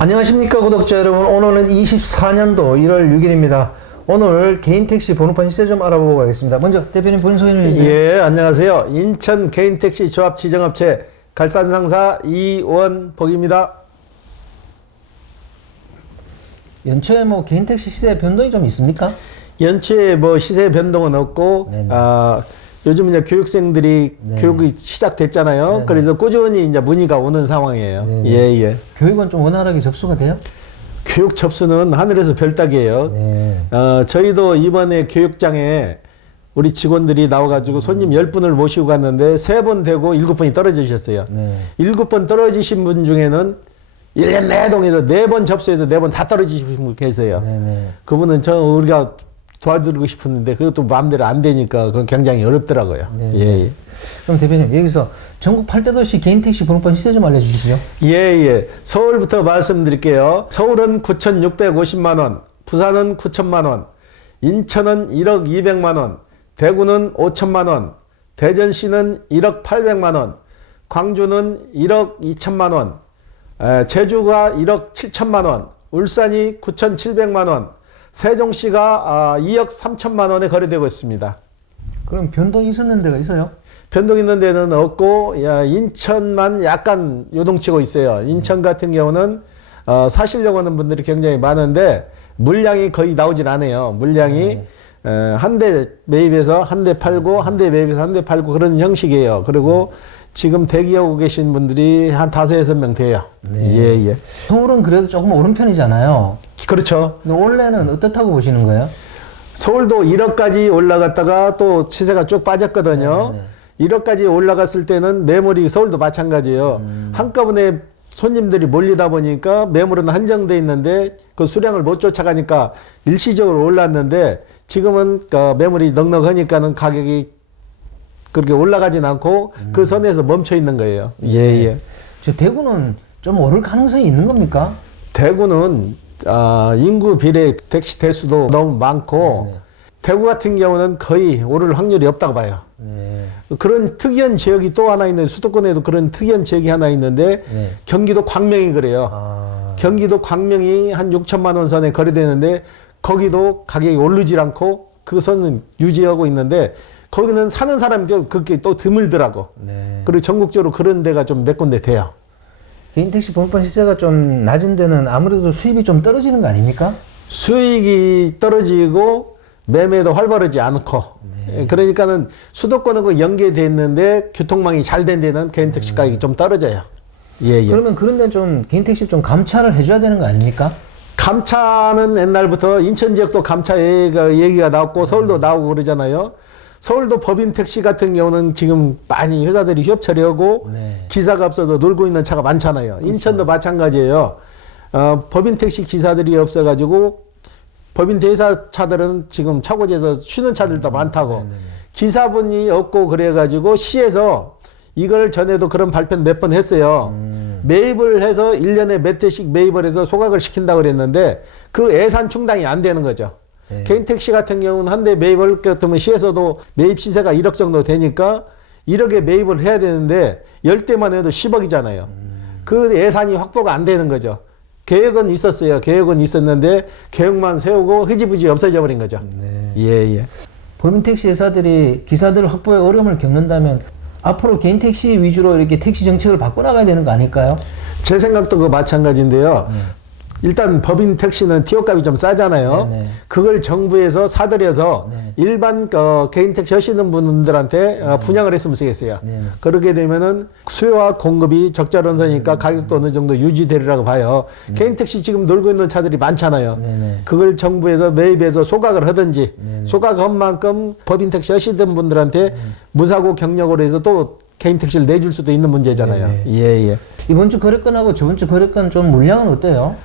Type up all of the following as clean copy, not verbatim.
안녕하십니까 구독자 여러분. 오늘은 24년도 1월 6일입니다. 오늘 개인택시 번호판 시세 좀 알아보고 가겠습니다. 먼저 대표님 본인 소개를 해주세요. 예, 안녕하세요. 인천 개인택시 조합 지정업체 갈산상사 이원복입니다. 연초에 뭐 개인택시 시세 변동이 좀 있습니까? 연초에 뭐 시세 변동은 없고, 네네. 요즘 이제 교육생들이 네. 교육이 시작됐잖아요. 네네. 그래서 꾸준히 이제 문의가 오는 상황이에요. 네네. 예, 예. 교육은 좀 원활하게 접수가 돼요? 교육 접수는 하늘에서 별따기예요. 네. 저희도 이번에 교육장에 우리 직원들이 나와가지고 손님 10분을 모시고 갔는데 3번 되고 7분이 떨어지셨어요. 네. 7번 떨어지신 분 중에는 1년 내동에서 4번 접수해서 4번 다 떨어지신 분 계세요. 네네. 그분은 우리가 도와드리고 싶었는데 그것도 마음대로 안 되니까 그건 굉장히 어렵더라고요. 네. 예, 예. 그럼 대표님 여기서 전국 8대 도시 개인택시 번호판 시세 좀 알려주시죠. 예, 예. 서울부터 말씀드릴게요. 서울은 9,650만 원, 부산은 9천만 원, 인천은 1억 200만 원, 대구는 5천만 원, 대전시는 1억 800만 원, 광주는 1억 2천만 원, 제주가 1억 7천만 원, 울산이 9,700만 원, 세종시가 2억 3천만 원에 거래되고 있습니다. 그럼 변동이 있었는 데가 있어요? 변동 있는 데는 없고, 인천만 약간 요동치고 있어요. 인천 같은 경우는 사시려고 하는 분들이 굉장히 많은데 물량이 거의 나오질 않아요. 물량이 한 대 매입해서 한 대 팔고, 한 대 매입해서 한 대 팔고 그런 형식이에요. 그리고 지금 대기하고 계신 분들이 한 5-6명 돼요. 네. 예, 예. 서울은 그래도 조금 오른편이잖아요. 그렇죠. 근데 원래는 어떻다고 보시는 거예요? 서울도 1억까지 올라갔다가 또 시세가 쭉 빠졌거든요. 네네. 1억까지 올라갔을 때는 매물이 서울도 마찬가지예요. 한꺼번에 손님들이 몰리다 보니까 매물은 한정돼 있는데 그 수량을 못 쫓아가니까 일시적으로 올랐는데 지금은 그 매물이 넉넉하니까는 가격이 그렇게 올라가진 않고 그 선에서 멈춰 있는 거예요. 예, 예. 저 대구는 좀 오를 가능성이 있는 겁니까? 대구는 인구 비례 택시 대수도 너무 많고 네네. 대구 같은 경우는 거의 오를 확률이 없다고 봐요. 네. 그런 특이한 지역이 또 하나 있는데 수도권에도 그런 특이한 지역이 하나 있는데 네. 경기도 광명이 그래요. 경기도 광명이 한 6천만 원 선에 거래되는데 거기도 가격이 오르질 않고 그 선은 유지하고 있는데 거기는 사는 사람들이 그렇게 또 드물더라고. 네. 그리고 전국적으로 그런 데가 좀 몇 군데 돼요. 개인택시 번호판 시세가 좀 낮은 데는 아무래도 수입이 좀 떨어지는 거 아닙니까? 수익이 떨어지고 매매도 활발하지 않고 그러니까는 수도권은 그 연계돼 있는데 교통망이 잘 된 데는 개인택시 가격이 좀 떨어져요. 예, 예. 그러면 그런 데는 좀 개인택시 좀 감차를 해줘야 되는 거 아닙니까? 감차는 옛날부터 인천 지역도 감차 얘기가 나왔고 서울도 나오고 그러잖아요. 서울도 법인 택시 같은 경우는 지금 많이 회사들이 휴업 처리하고 네. 기사가 없어서 놀고 있는 차가 많잖아요. 인천도 마찬가지예요. 법인 택시 기사들이 없어가지고 법인 대사 차들은 지금 차고지에서 쉬는 차들도 많다고. 기사분이 없고 그래가지고 시에서 이걸 전에도 그런 발표는 몇 번 했어요. 매입을 해서 1년에 몇 대씩 매입을 해서 소각을 시킨다고 그랬는데 그 예산 충당이 안 되는 거죠. 네. 개인 택시 같은 경우는 한 대 매입을 같으면 시에서도 매입 시세가 1억 정도 되니까 1억에 매입을 해야 되는데 10대만 해도 10억이잖아요. 그 예산이 확보가 안 되는 거죠. 계획은 있었어요. 계획은 있었는데 계획만 세우고 흐지부지 없어져 버린 거죠. 네. 예, 예. 법인 택시 회사들이 기사들 확보에 어려움을 겪는다면 앞으로 개인택시 위주로 이렇게 택시 정책을 바꿔나가야 되는 거 아닐까요? 제 생각도 그 마찬가지인데요. 일단 법인 택시는 티오값이 좀 싸잖아요. 네네. 그걸 정부에서 사들여서 네. 일반 개인 택시 하시는 분들한테 분양을 했으면 쓰겠어요. 네. 그렇게 되면은 수요와 공급이 적절한서니까 가격도 어느 정도 유지되리라고 봐요. 개인 택시 지금 놀고 있는 차들이 많잖아요. 네네. 그걸 정부에서 매입해서 소각을 하든지 네네. 소각한 만큼 법인 택시 하시던 분들한테 무사고 경력으로 해서 또 개인 택시를 내줄 수도 있는 문제잖아요. 네네. 예, 예. 이번 주 거래건하고 저번 주 거래건 좀 물량은 어때요?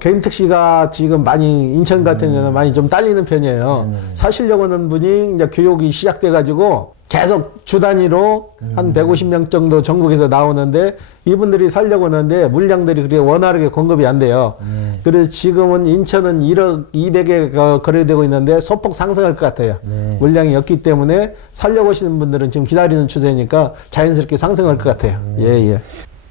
개인 택시가 지금 많이 인천 같은 경우는 많이 좀 딸리는 편이에요. 사시려고 하는 분이 이제 교육이 시작돼가지고 계속 주 단위로 한 150명 정도 전국에서 나오는데 이분들이 살려고 하는데 물량들이 그렇게 원활하게 공급이 안 돼요. 그래서 지금은 인천은 1억 200에 거래되고 있는데 소폭 상승할 것 같아요. 물량이 없기 때문에 살려고 하시는 분들은 지금 기다리는 추세니까 자연스럽게 상승할 것 같아요. 예, 예.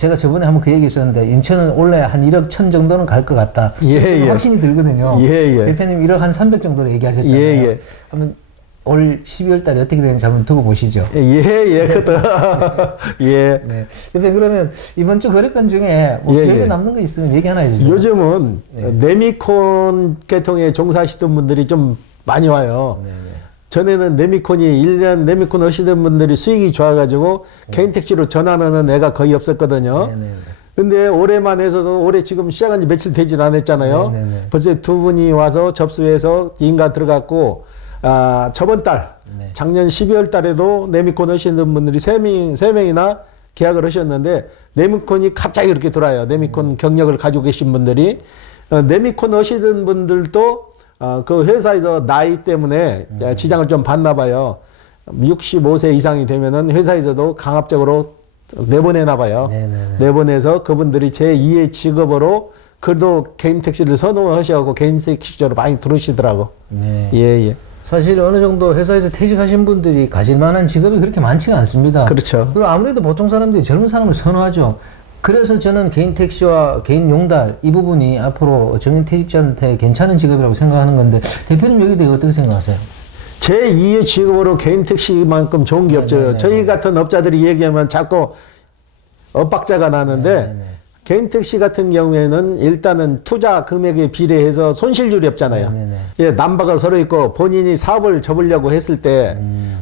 제가 저번에 한번 그 얘기 있었는데 인천은 원래 한 1억 1천 정도는 갈 것 같다. 예, 예. 확신이 들거든요. 예, 예. 대표님 1억 한 300 정도로 얘기하셨잖아요. 예, 예. 한번 올 12월 달에 어떻게 되는지 한번 두고 보시죠. 예. 예. 네. 대표님 그러면 이번 주 거래건 중에 뭐 예, 기억에 예. 남는 거 있으면 얘기 하나 해주세요. 요즘은 네미콘 계통에 종사하시던 분들이 좀 많이 와요. 네, 네. 전에는 네미콘이 1년 네미콘 하시던 분들이 수익이 좋아가지고 개인 택시로 전환하는 애가 거의 없었거든요. 네, 네, 네. 근데 올해만 해서도 올해 지금 시작한 지 며칠 되진 않았잖아요. 네, 네, 네. 벌써 두 분이 와서 접수해서 인가 들어갔고, 저번 달, 네. 작년 12월 달에도 네미콘 하시는 분들이 세 명이나 계약을 하셨는데, 네미콘이 갑자기 그렇게 돌아요. 네미콘 경력을 가지고 계신 분들이. 네미콘 하시던 분들도 그 회사에서 나이 때문에 지장을 좀 받나 봐요. 65세 이상이 되면은 회사에서도 강압적으로 내보내나 봐요. 네네네. 내보내서 그분들이 제2의 직업으로 그래도 개인 택시를 선호하셔서 개인 택시로 많이 들어오시더라고. 네. 예. 사실 어느 정도 회사에서 퇴직하신 분들이 가질 만한 직업이 그렇게 많지가 않습니다. 그렇죠. 그리고 아무래도 보통 사람들이 젊은 사람을 선호하죠. 그래서 저는 개인 택시와 개인 용달 이 부분이 앞으로 정년 퇴직자한테 괜찮은 직업이라고 생각하는 건데 대표님 여기 대해 어떻게 생각하세요? 제2의 직업으로 개인 택시만큼 좋은 게 없죠. 저희 같은 업자들이 얘기하면 자꾸 엇박자가 나는데 네네. 개인 택시 같은 경우에는 일단은 투자 금액에 비례해서 손실률이 없잖아요. 네네. 예, 남바가 서로 있고 본인이 사업을 접으려고 했을 때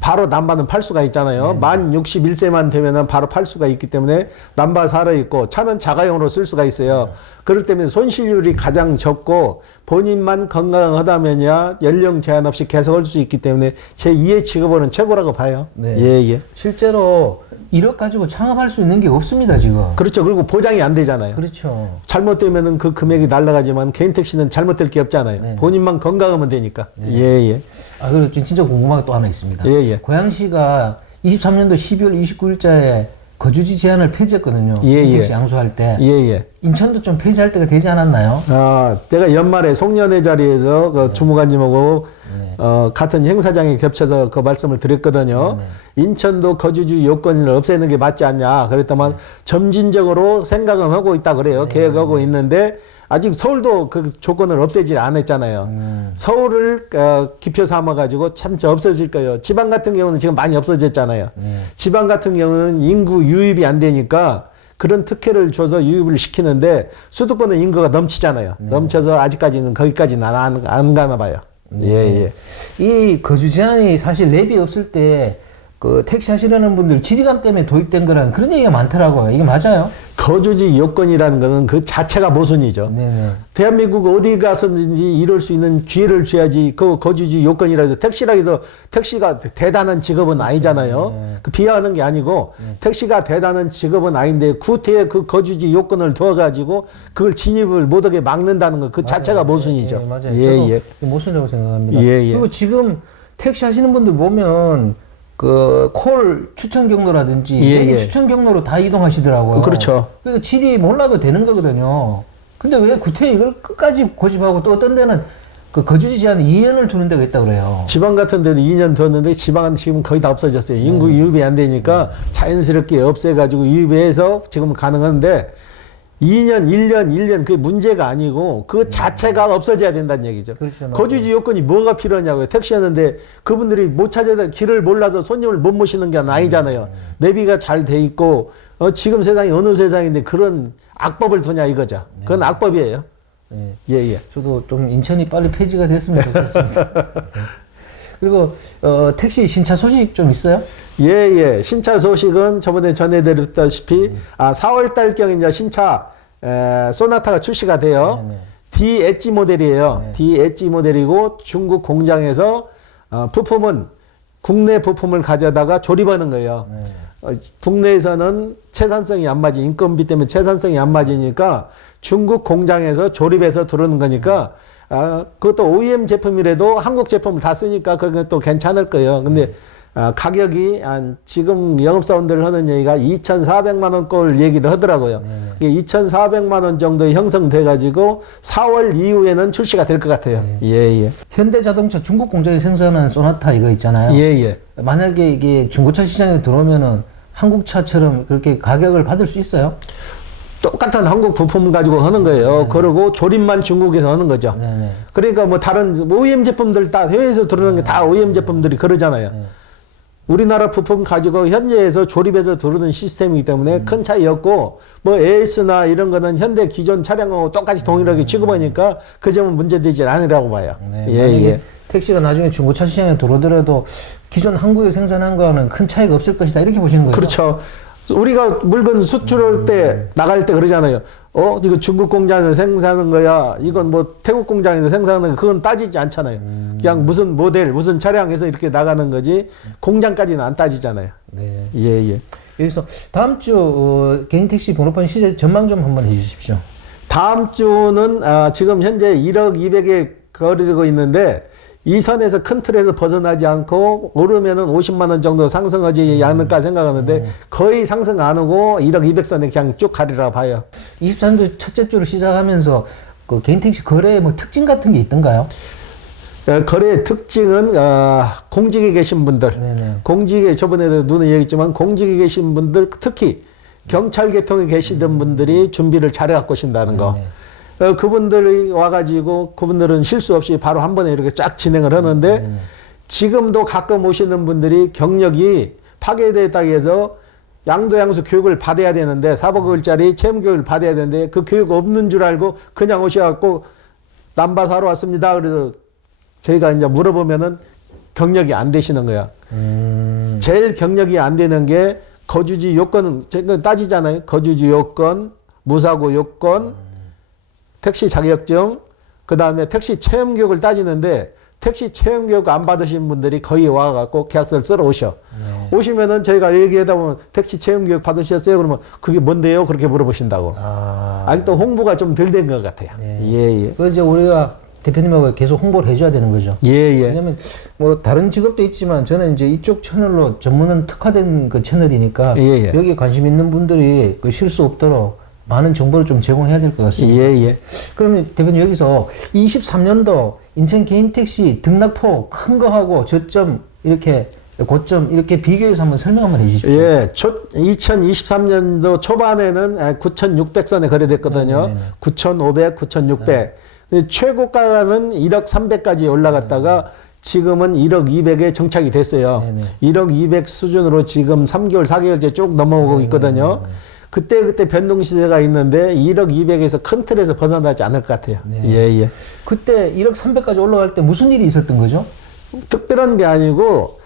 바로 남바는 팔 수가 있잖아요. 만 61세만 되면은 바로 팔 수가 있기 때문에 남바 살아 있고 차는 자가용으로 쓸 수가 있어요. 그렇기 때문에 손실률이 가장 적고 본인만 건강하다면야 연령 제한 없이 계속 할 수 있기 때문에 제 2의 직업으로는 최고라고 봐요. 네. 예. 실제로 1억 가지고 창업할 수 있는 게 없습니다 지금. 그렇죠. 그리고 보장이 안 되잖아요. 그렇죠. 잘못되면은 그 금액이 날라가지만 개인 택시는 잘못될 게 없잖아요. 네. 본인만 건강하면 되니까. 예. 아 그리고 진짜 궁금한 게 또 하나 있습니다. 예. 고양시가 23년도 12월 29일자에 거주지 제한을 폐지했거든요. 예. 택시 양수할 때. 예. 인천도 좀 폐지할 때가 되지 않았나요? 제가 연말에 송년회 자리에서 그 주무관님하고 네. 같은 행사장에 겹쳐서 그 말씀을 드렸거든요. 인천도 거주지 요건을 없애는 게 맞지 않냐. 그랬더만 점진적으로 생각은 하고 있다 그래요. 계획하고 있는데 아직 서울도 그 조건을 없애지 않았잖아요. 서울을 기표 삼아가지고 참 없어질 거예요. 지방 같은 경우는 지금 많이 없어졌잖아요. 지방 같은 경우는 인구 유입이 안 되니까 그런 특혜를 줘서 유입을 시키는데 수도권은 인구가 넘치잖아요. 넘쳐서 아직까지는 거기까지는 안 가나 봐요. 예. 이 거주 제한이 사실 랩이 없을 때 그 택시 하시려는 분들 지리감 때문에 도입된 거라는 그런 얘기가 많더라고요. 이게 맞아요? 거주지 요건이라는 거는 그 자체가 모순이죠. 네네. 대한민국 어디 가서든지 이럴 수 있는 기회를 줘야지 그 거주지 요건이라 해서 택시라 해서 택시가 대단한 직업은 아니잖아요. 그 비하하는 게 아니고 택시가 대단한 직업은 아닌데 구태에 그 거주지 요건을 두어가지고 그걸 진입을 못하게 막는다는 거 그 자체가 모순이죠. 네, 맞아요. 예. 저도 모순이라고 생각합니다. 예. 그리고 지금 택시 하시는 분들 보면 그 콜 추천 경로라든지 내비 추천 경로로 다 이동하시더라고요. 그렇죠. 그래서 지리 몰라도 되는 거거든요. 근데 왜 구태에 이걸 끝까지 고집하고 또 어떤 데는 그 거주지 제한을 2년을 두는 데가 있다고 그래요. 지방 같은 데도 2년 뒀는데 지방은 지금 거의 다 없어졌어요. 인구 유입이 안 되니까 자연스럽게 없애가지고 유입해서 지금 가능한데 2년, 1년 그게 문제가 아니고 그 자체가 없어져야 된다는 얘기죠. 그렇죠. 거주지 요건이 뭐가 필요하냐고요. 택시하는데 그분들이 못 찾아서 길을 몰라서 손님을 못 모시는 게 아니잖아요. 내비가 잘 돼 있고 지금 세상이 어느 세상인데 그런 악법을 두냐 이거죠. 그건 악법이에요. 네. 예. 저도 좀 인천이 빨리 폐지가 됐으면 좋겠습니다. 네. 그리고 택시 신차 소식 좀 있어요? 예. 신차 소식은 저번에 전해드렸다시피 4월 달경에 이제 신차 소나타가 출시가 돼요. D 엣지 모델이에요. D 엣지 모델이고 중국 공장에서 부품은 국내 부품을 가져다가 조립하는 거예요. 국내에서는 채산성이 안 맞지, 인건비 때문에 채산성이 안 맞으니까 중국 공장에서 조립해서 들어오는 거니까 그것도 OEM 제품이라도 한국 제품을 다 쓰니까 그건 또 괜찮을 거예요. 근데 가격이 지금 영업사원들 하는 얘기가 2,400만 원 꼴 얘기를 하더라고요. 2,400만 원 정도 형성돼 가지고 4월 이후에는 출시가 될 것 같아요. 예. 현대자동차 중국 공장에 생산한 소나타 이거 있잖아요. 예. 만약에 이게 중고차 시장에 들어오면은 한국 차처럼 그렇게 가격을 받을 수 있어요? 똑같은 한국 부품 가지고 하는 거예요. 그리고 조립만 중국에서 하는 거죠. 네네. 그러니까 뭐 다른 OEM 제품들 다 해외에서 들어오는 게 다 OEM 제품들이 그러잖아요. 우리나라 부품 가지고 현재에서 조립해서 들어오는 시스템이기 때문에 큰 차이 없고, 뭐 AS나 이런 거는 현대 기존 차량하고 똑같이 동일하게 취급하니까 그 점은 문제되지 않으라고 봐요. 네, 예, 만약에 예. 택시가 나중에 중고차 시장에 들어오더라도 기존 한국에 생산한 거는 큰 차이가 없을 것이다 이렇게 보시는 거죠? 그렇죠. 우리가 물건 수출할 때 나갈 때 그러잖아요. 이거 중국 공장에서 생산하는 거야. 이건 뭐 태국 공장에서 생산하는 거. 그건 따지지 않잖아요. 그냥 무슨 모델, 무슨 차량에서 이렇게 나가는 거지. 공장까지는 안 따지잖아요. 네. 예, 예. 여기서 다음 주 개인 택시 번호판 시세 전망 좀 한번 해주십시오. 다음 주는 지금 현재 1억 200에 거래되고 있는데 이 선에서 큰 틀에서 벗어나지 않고 오르면은 50만 원 정도 상승하지 않을까 생각하는데 거의 상승 안 하고 1억 200선에 그냥 쭉 가리라 봐요. 23주 첫째 주를 시작하면서 그 개인 택시 거래의 뭐 특징 같은 게 있던가요? 거래의 특징은 공직에 계신 분들, 네네. 공직에 저번에도 눈에 얘기했지만 공직에 계신 분들, 특히 경찰 계통에 계시던 분들이 준비를 잘해갖고 오신다는 거. 그분들이 와가지고 그분들은 실수 없이 바로 한 번에 이렇게 쫙 진행을 하는데 지금도 가끔 오시는 분들이 경력이 파괴됐다고 해서 양도양수 교육을 받아야 되는데 4개월짜리 체험 교육을 받아야 되는데 그 교육 없는 줄 알고 그냥 오셔갖고 남바 사러 왔습니다. 그래서 저희가 이제 물어보면은 경력이 안 되시는 거야. 제일 경력이 안 되는 게 거주지 요건은 저희가 따지잖아요. 거주지 요건, 무사고 요건, 택시 자격증, 그 다음에 택시 체험 교육을 따지는데 택시 체험 교육 안 받으신 분들이 거의 와갖고 계약서를 쓰러 오셔. 네. 오시면은 저희가 얘기하다 보면 택시 체험 교육 받으셨어요? 그러면 그게 뭔데요? 그렇게 물어보신다고. 아직도 홍보가 좀 덜 된 것 같아요. 네. 예, 예. 그 이제 우리가 대표님하고 계속 홍보를 해줘야 되는 거죠. 예, 예. 왜냐면 뭐 다른 직업도 있지만 저는 이제 이쪽 채널로 전문은 특화된 그 채널이니까 예, 예. 여기에 관심 있는 분들이 그 실수 없도록 많은 정보를 좀 제공해야 될 것 같습니다. 예, 예. 그러면 대표님 여기서 23년도 인천 개인택시 등락폭 큰 거하고 저점 이렇게 고점 이렇게 비교해서 한번 설명 한번 해주십시오. 예, 2023년도 초반에는 9,600선에 거래됐거든요. 네네네. 9,500, 9,600. 최고가는 1억 300까지 올라갔다가 지금은 1억 200에 정착이 됐어요. 네네. 1억 200 수준으로 지금 3개월, 4개월째 쭉 넘어오고 있거든요. 그때 변동 시세가 있는데 1억 200에서 큰 틀에서 벗어나지 않을 것 같아요. 네. 예, 예. 그때 1억 300까지 올라갈 때 무슨 일이 있었던 거죠? 특별한 게 아니고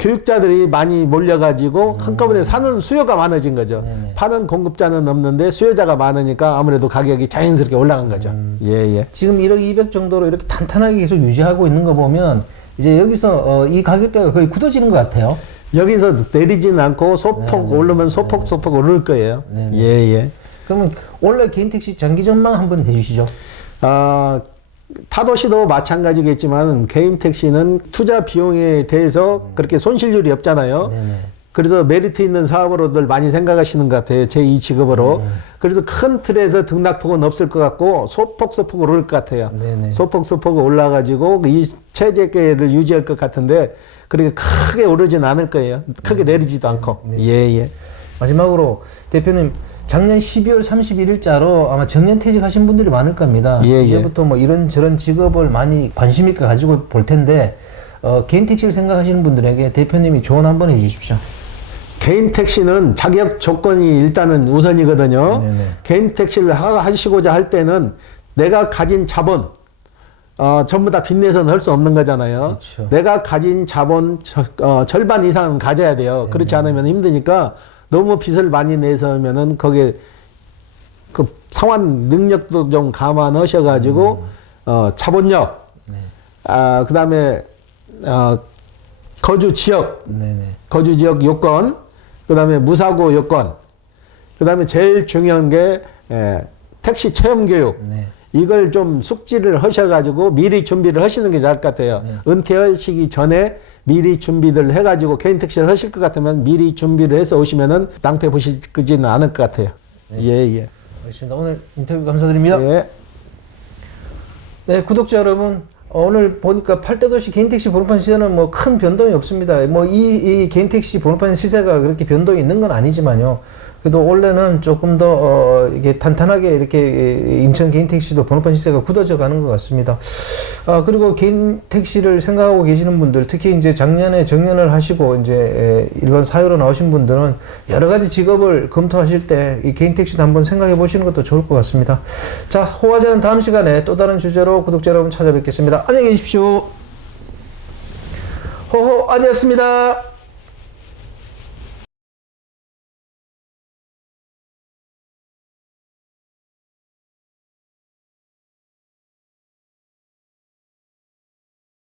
교육자들이 많이 몰려가지고 한꺼번에 사는 수요가 많아진 거죠. 네네. 파는 공급자는 없는데 수요자가 많으니까 아무래도 가격이 자연스럽게 올라간 거죠. 예, 예. 지금 1억 200 정도로 이렇게 탄탄하게 계속 유지하고 있는 거 보면 이제 여기서 이 가격대가 거의 굳어지는 것 같아요. 여기서 내리지는 않고 소폭 네네. 오르면 소폭 오를 거예요. 네네. 예, 예. 그러면 원래 개인택시 장기 전망 한번 해주시죠. 타도시도 마찬가지겠지만 개인 택시는 투자 비용에 대해서 그렇게 손실률이 없잖아요. 네네. 그래서 메리트 있는 사업으로들 많이 생각하시는 것 같아요. 제2 직업으로. 그래서 큰 틀에서 등락폭은 없을 것 같고 소폭 오를 것 같아요. 네네. 소폭 올라가지고 이 체제계를 유지할 것 같은데 그렇게 크게 오르진 않을 거예요. 크게 내리지도 않고. 예, 예. 마지막으로 대표님 작년 12월 31일자로 아마 정년 퇴직하신 분들이 많을 겁니다. 예, 예. 이제부터 뭐 이런 저런 직업을 많이 관심 있게 가지고 볼 텐데 개인 택시를 생각하시는 분들에게 대표님이 조언 한번 해주십시오. 개인 택시는 자격 조건이 일단은 우선이거든요. 네네. 개인 택시를 하시고자 할 때는 내가 가진 자본, 전부 다 빚내서는 할 수 없는 거잖아요. 그렇죠. 내가 가진 자본 절반 이상은 가져야 돼요. 그렇지 않으면 힘드니까 너무 빚을 많이 내서면은 거기에 그 상환 능력도 좀 감안하셔가지고 자본력, 네. 그 다음에 거주 지역, 네네. 거주 지역 요건, 그 다음에 무사고 요건, 그 다음에 제일 중요한 게 택시 체험 교육. 네. 이걸 좀 숙지를 하셔가지고 미리 준비를 하시는 게 나을 것 같아요. 네. 은퇴하시기 전에 미리 준비를 해가지고 개인 택시를 하실 것 같으면 미리 준비를 해서 오시면은 낭패 보시지는 않을 것 같아요. 네. 예, 예. 알겠습니다. 오늘 인터뷰 감사드립니다. 예. 네, 구독자 여러분. 오늘 보니까 8대도시 개인택시 번호판 시세는 뭐 큰 변동이 없습니다. 뭐 이 개인택시 번호판 시세가 그렇게 변동이 있는 건 아니지만요. 그래도 원래는 조금 더 이게 탄탄하게 이렇게 인천 개인 택시도 번호판 시세가 굳어져 가는 것 같습니다. 그리고 개인 택시를 생각하고 계시는 분들, 특히 이제 작년에 정년을 하시고 이제 일반 사회로 나오신 분들은 여러 가지 직업을 검토하실 때 이 개인 택시도 한번 생각해 보시는 것도 좋을 것 같습니다. 자, 호화제는 다음 시간에 또 다른 주제로 구독자 여러분 찾아뵙겠습니다. 안녕히 계십시오. 호호아디였습니다.